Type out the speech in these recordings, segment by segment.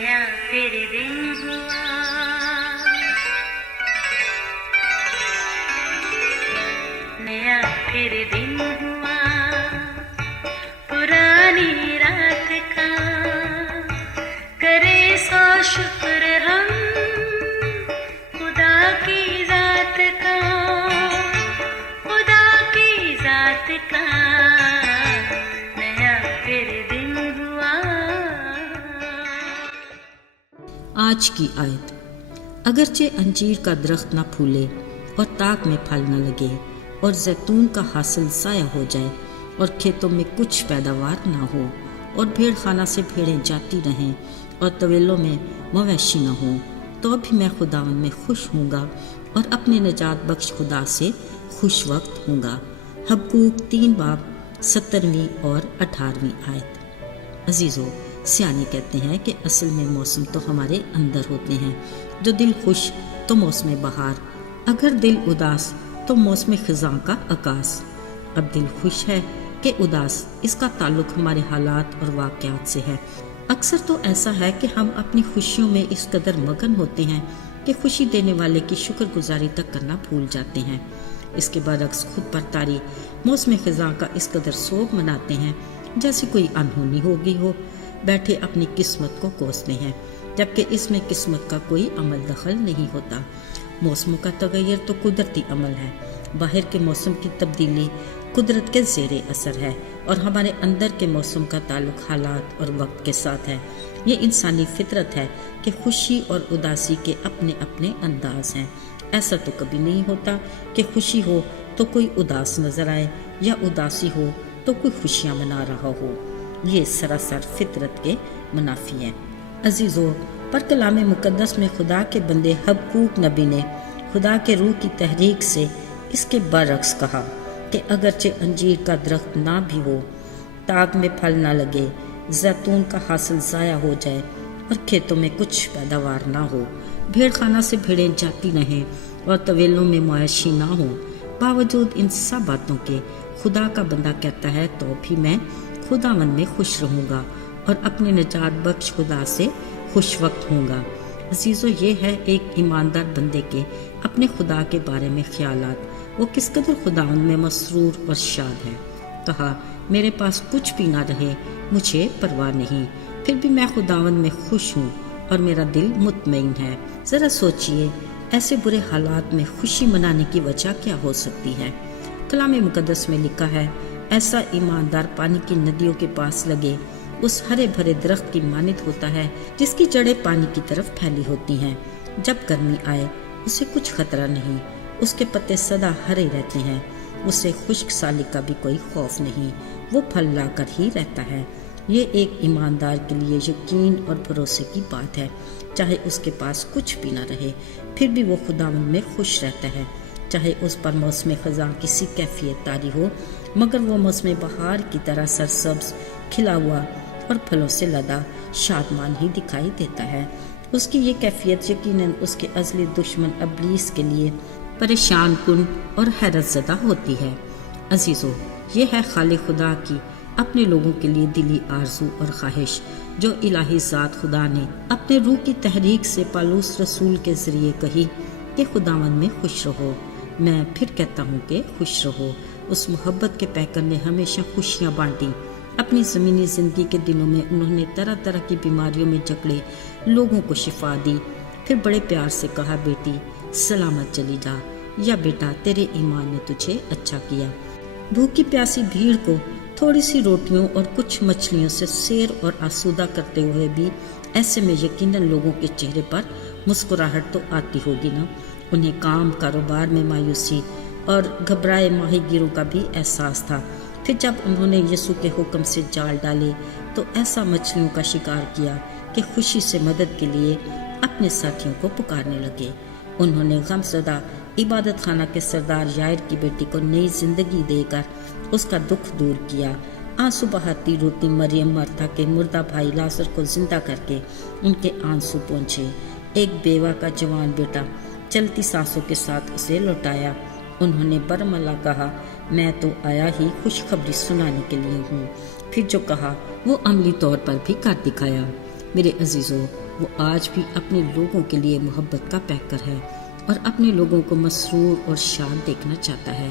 नया फिर दिन हुआ, नया फिर दिन हुआ, पुरानी रात का करे सो शुक्र हम खुदा की जात का, खुदा की जात का नया फिर दिन हुआ। आज की आयत। अगरचे अंजीर का दरख्त न फूले और ताक में फल न लगे और जैतून का हासिल ज़ाया हो जाए और खेतों में कुछ पैदावार ना हो और भेड़ खाना से भेड़ें जाती रहें और तवेलों में मवेशी न हो, तो भी मैं खुदावन में खुश हूँगा और अपने निजात बख्श खुदा से खुश वक्त हूँगा। हबक्कूक 3:17 और 18 आयत। अजीज़ों, सियाने कहते हैं कि असल में मौसम तो हमारे अंदर होते हैं। जो दिल खुश तो मौसम बहार, अगर दिल उदास तो मौसम खिज़ां का आकाश। अब दिल खुश है कि उदास, इसका ताल्लुक हमारे हालात और वाक़यात से है। अक्सर तो ऐसा है कि हम अपनी खुशियों में इस कदर मगन होते हैं कि खुशी देने वाले की शुक्रगुजारी तक करना भूल जाते हैं। इसके बरक्स खुद पर तारी मौसम खिज़ां का इस कदर सोग मनाते हैं जैसे कोई अनहोनी हो गई हो, बैठे अपनी किस्मत को कोसते हैं, जबकि इसमें किस्मत का कोई अमल दखल नहीं होता। मौसमों का तगैयर तो कुदरती अमल है। बाहर के मौसम की तब्दीली कुदरत के ज़ेरे असर है और हमारे अंदर के मौसम का ताल्लुक हालात और वक्त के साथ है। ये इंसानी फितरत है कि खुशी और उदासी के अपने अपने अंदाज हैं। ऐसा तो कभी नहीं होता कि खुशी हो तो कोई उदास नजर आए या उदासी हो तो कोई खुशियाँ मना रहा हो। ये सरासर फितरत के मुनाफी है। अजीज़ों, पर कलाम मुकद्दस में खुदा के बंदे हबक्कूक नबी ने खुदा के रूह की तहरीक से इसके बरक्स कहा कि अगरचे अंजीर का दरख्त ना भी हो, ताक में फल ना लगे, जैतून का हासिल ज़ाया हो जाए और खेतों में कुछ पैदावार ना हो, भेड़ खाना से भेड़ें जाती रहें और तवेलों में मवेशी ना हो, बावजूद इन सब बातों के खुदा का बंदा कहता है तो भी मैं खुदावन में खुश रहूँगा और अपने निजात बख्श खुदा से खुश वक्त हूँगा। अजीज़ों, ये है एक ईमानदार बंदे के अपने खुदा के बारे में ख्यालात। वो किस कदर खुदावन में मसरूर और शाद है। कहा, मेरे पास कुछ भी ना रहे मुझे परवाह नहीं, फिर भी मैं खुदावन में खुश हूँ और मेरा दिल मुतमईन है। ज़रा सोचिए, ऐसे बुरे हालात में खुशी मनाने की वजह क्या हो सकती है? कलाम मुकद्दस में लिखा है, ऐसा ईमानदार पानी की नदियों के पास लगे उस हरे भरे दरख्त की मानित होता है जिसकी जड़ें पानी की तरफ फैली होती हैं। जब गर्मी आए उसे कुछ खतरा नहीं, उसके पत्ते सदा हरे रहते हैं, उसे खुश्क साली का भी कोई खौफ नहीं, वो फल लाकर ही रहता है। ये एक ईमानदार के लिए यकीन और भरोसे की बात है। चाहे उसके पास कुछ भी ना रहे, फिर भी वो खुदावंद में खुश रहता है। चाहे उस पर मौसम खज़ां किसी कैफियत तारी हो, मगर वो मौसम बहार की तरह सरसब्ज, खिला हुआ और फलों से लदा शादमान ही दिखाई देता है। उसकी ये कैफियत यकीनन उसके अज़ली दुश्मन इब्लीस के लिए परेशान कुन और हैरत ज़दा होती है। अजीज़ों, ये है खालिक खुदा की अपने लोगों के लिए दिली आरज़ू और ख्वाहिश, जो इलाही ज़ात खुदा ने अपने रूह की तहरीक से पालूस रसूल के ज़रिए कही कि खुदावन में खुश रहो। मैं फिर कहता हूँ कि खुश रहो। उस मोहब्बत के पैकर ने हमेशा खुशियाँ बांटी। अपनी ज़मीनी ज़िंदगी के दिनों में उन्होंने तरह तरह की बीमारियों में जकड़े लोगों को शिफा दी। फिर बड़े प्यार से कहा, बेटी सलामत चली जा, या बेटा तेरे ईमान ने तुझे अच्छा किया। भूखी प्यासी भीड़ को थोड़ी सी रोटियों और कुछ मछलियों से सैर और आसूदा करते हुए भी ऐसे में यकीनन लोगों के चेहरे पर मुस्कुराहट तो आती होगी ना। उन्हें काम कारोबार में मायूसी और घबराए माहीगीरों का भी एहसास था। फिर जब उन्होंने यीशु के हुक्म से जाल डाले तो ऐसा मछलियों का शिकार किया कि खुशी से मदद के लिए अपने साथियों को पुकारने लगे। उन्होंने गमज़दा इबादत खाना के सरदार यायर की बेटी को नई जिंदगी देकर उसका दुख दूर किया। आंसू बहाती रोती मरियम मर्था के मुर्दा भाई लाजर को जिंदा करके उनके आंसू पहुँचे। एक बेवा का जवान बेटा चलती सांसों के साथ उसे लौटाया। उन्होंने बरमला कहा, मैं तो आया ही खुशखबरी सुनाने के लिए हूँ। फिर जो कहा वो अमली तौर पर भी कर दिखाया। मेरे अजीज़ों, وہ آج بھی اپنے لوگوں کے لیے محبت کا پیکر ہے اور اپنے لوگوں کو مسرور اور شاد دیکھنا چاہتا ہے۔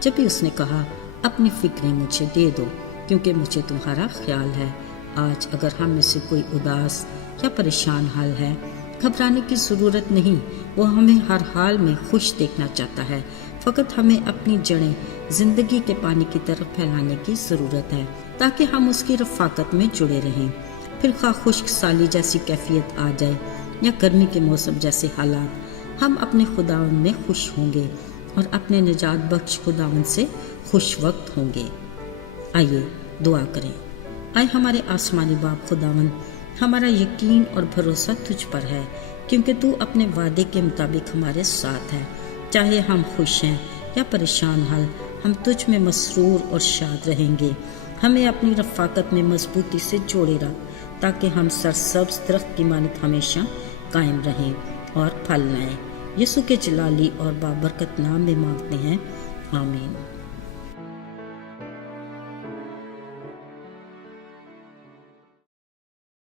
جب بھی اس نے کہا اپنی فکریں مجھے دے دو کیونکہ مجھے تمہارا خیال ہے۔ آج اگر ہم میں سے کوئی اداس یا پریشان حال ہے، گھبرانے کی ضرورت نہیں، وہ ہمیں ہر حال میں خوش دیکھنا چاہتا ہے۔ فقط ہمیں اپنی جڑیں زندگی کے پانی کی طرف پھیلانے کی ضرورت ہے تاکہ ہم اس کی رفاقت میں جڑے رہیں۔ پھر خواہ خشک سالی جیسی کیفیت آ جائے یا گرمی کے موسم جیسے حالات، ہم اپنے خداوند میں خوش ہوں گے اور اپنے نجات بخش خداوند سے خوش وقت ہوں گے۔ آئیے دعا کریں۔ آئے ہمارے آسمانی باپ خداوند، ہمارا یقین اور بھروسہ تجھ پر ہے کیونکہ تو اپنے وعدے کے مطابق ہمارے ساتھ ہے۔ چاہے ہم خوش ہیں یا پریشان حال، ہم تجھ میں مسرور اور شاد رہیں گے۔ ہمیں اپنی رفاقت میں مضبوطی سے جوڑے رکھ تاکہ ہم سرسبز درخت کی مانند ہمیشہ قائم رہیں اور پھل لائیں۔ یسوع کے جلالی اور بابرکت نام میں مانگتے ہیں، آمین۔